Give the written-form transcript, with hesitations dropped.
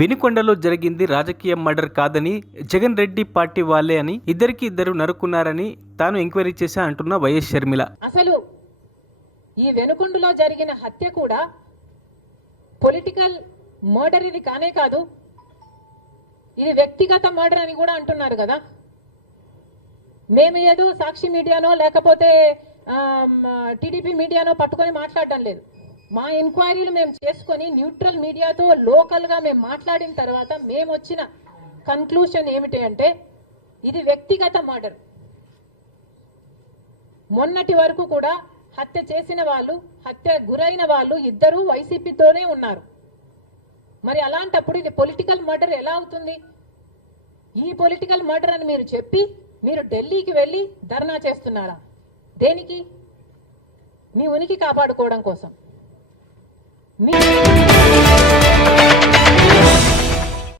వినుకొండలో జరిగింది రాజకీయ మర్డర్ కాదని, జగన్ రెడ్డి పార్టీ వాళ్ళే అని, ఇద్దరు నరుకున్నారని తాను ఎంక్వైరీ చేశా అంటున్న వైఎస్ షర్మిల. అసలు ఈ వెనుకొండలో జరిగిన హత్య కూడా పొలిటికల్ మర్డర్ ఇది కానే కాదు, ఇది వ్యక్తిగత మర్డర్ అని కూడా అంటున్నారు కదా. మేము ఏదో సాక్షి మీడియానో లేకపోతే టీడీపీ మీడియానో పట్టుకొని మాట్లాడడం లేదు. మా ఎంక్వైరీలు మేము చేసుకొని న్యూట్రల్ మీడియాతో లోకల్గా మేము మాట్లాడిన తర్వాత మేము వచ్చిన కన్క్లూషన్ ఏమిటి అంటే ఇది వ్యక్తిగత మర్డర్. మొన్నటి వరకు కూడా హత్య చేసిన వాళ్ళు, హత్య గురైన వాళ్ళు ఇద్దరూ వైసీపీతోనే ఉన్నారు. మరి అలాంటప్పుడు ఇది పొలిటికల్ మర్డర్ ఎలా అవుతుంది? ఈ పొలిటికల్ మర్డర్ అని మీరు చెప్పి మీరు ఢిల్లీకి వెళ్ళి ధర్నా చేస్తున్నారా? దేనికి? మీ ఉనికి కాపాడుకోవడం కోసం. మీ